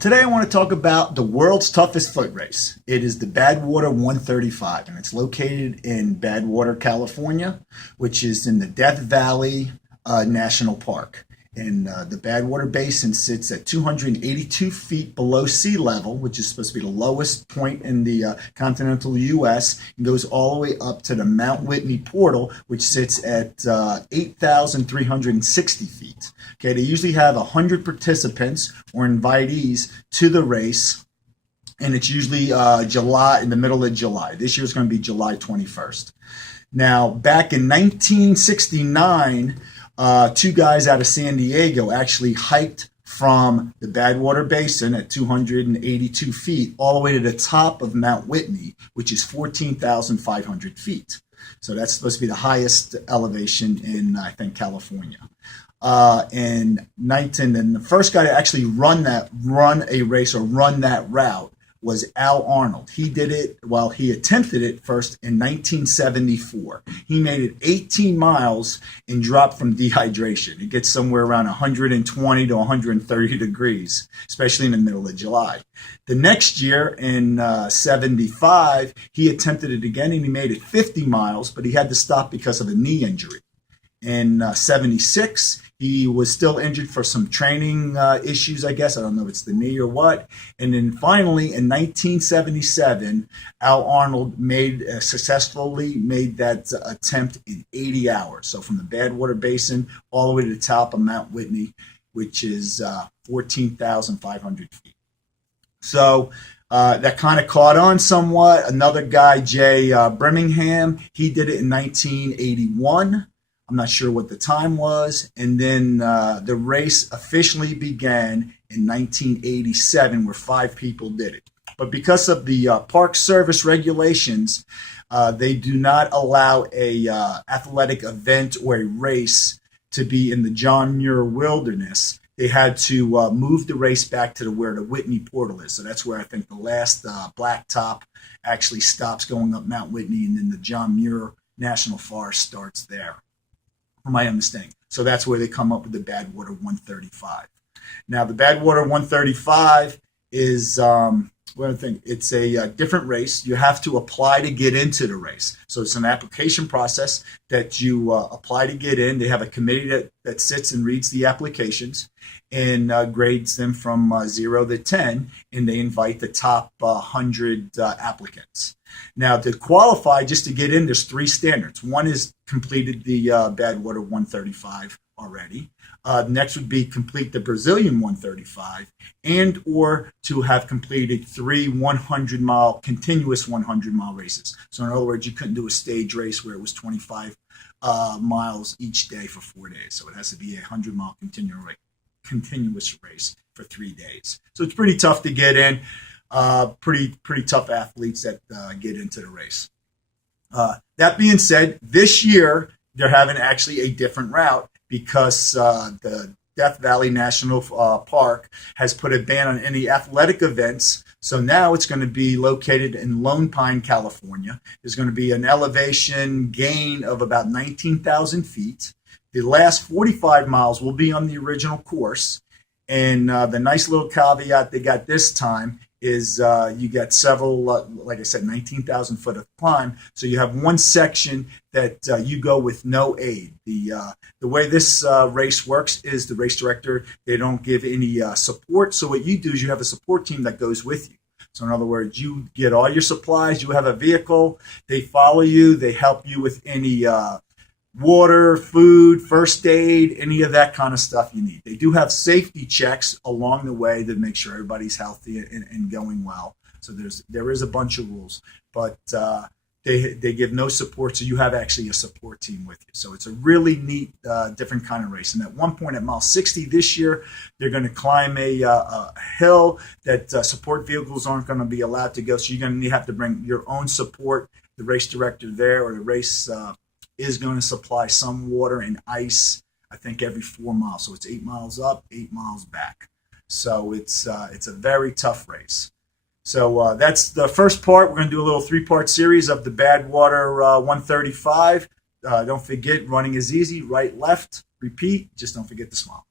Today I want to talk about the world's toughest foot race. It is the Badwater 135, and it's located in Badwater, California, which is in the Death Valley National Park. And the Badwater Basin sits at 282 feet below sea level, which is supposed to be the lowest point in the continental U.S., and goes all the way up to the Mount Whitney portal, which sits at 8,360 feet. Okay, they usually have 100 participants or invitees to the race, and it's usually July, in the middle of July. This year is going to be July 21st. Now, back in 1969, two guys out of San Diego actually hiked from the Badwater Basin at 282 feet all the way to the top of Mount Whitney, which is 14,500 feet. So that's supposed to be the highest elevation in, I think, California. And the first guy to actually run that route was Al Arnold. He did it, he attempted it first in 1974. He made it 18 miles and dropped from dehydration. It gets somewhere around 120 to 130 degrees, especially in the middle of July. The next year in 75, he attempted it again and he made it 50 miles, but he had to stop because of a knee injury. In 76, he was still injured for some training issues, I guess. I don't know if it's the knee or what. And then finally, in 1977, Al Arnold successfully made that attempt in 80 hours. So from the Badwater Basin all the way to the top of Mount Whitney, which is 14,500 feet. So that kind of caught on somewhat. Another guy, Jay Birmingham, he did it in 1981. I'm not sure what the time was. And then the race officially began in 1987, where 5 people did it. But because of the Park Service regulations, they do not allow a athletic event or a race to be in the John Muir Wilderness. They had to move the race back to where the Whitney portal is. So that's where I think the last blacktop actually stops going up Mount Whitney, and then the John Muir National Forest starts there, from my understanding. So that's where they come up with the Badwater 135. Now, the Badwater 135 is, it's a different race. You have to apply to get into the race. So it's an application process that you apply to get in. They have a committee that sits and reads the applications and grades them from 0 to 10, and they invite the top 100 applicants. Now, to qualify, just to get in, there's 3 standards. One is completed the Badwater 135 already. Next would be complete the Brazilian 135, and or to have completed 3 continuous 100-mile races. So in other words, you couldn't do a stage race where it was 25 miles each day for 4 days. So it has to be a 100-mile continuous race for 3 days. So it's pretty tough to get in. Pretty tough athletes that get into the race. That being said, this year they're having actually a different route because the Death Valley National Park has put a ban on any athletic events. So now it's going to be located in Lone Pine, California. There's going to be an elevation gain of about 19,000 feet. The last 45 miles will be on the original course. And the nice little caveat they got this time is you get several, like I said, 19,000 foot of climb. So you have one section that you go with no aid. The way this race works is the race director, they don't give any support. So what you do is you have a support team that goes with you. So in other words, you get all your supplies, you have a vehicle, they follow you, they help you with any water, food, first aid, any of that kind of stuff you need. They do have safety checks along the way to make sure everybody's healthy and going well. So there is a bunch of rules, but they give no support, so you have actually a support team with you. So it's a really neat, different kind of race. And at one point at mile 60 this year, they're going to climb a hill that support vehicles aren't going to be allowed to go. So you're going to have to bring your own support. The race director there, or the race is going to supply some water and ice, I think, every 4 miles. So it's 8 miles up, 8 miles back. So it's a very tough race. So that's the first part. We're going to do a little 3-part series of the Badwater 135. Don't forget, running is easy. Right, left, repeat. Just don't forget to smile.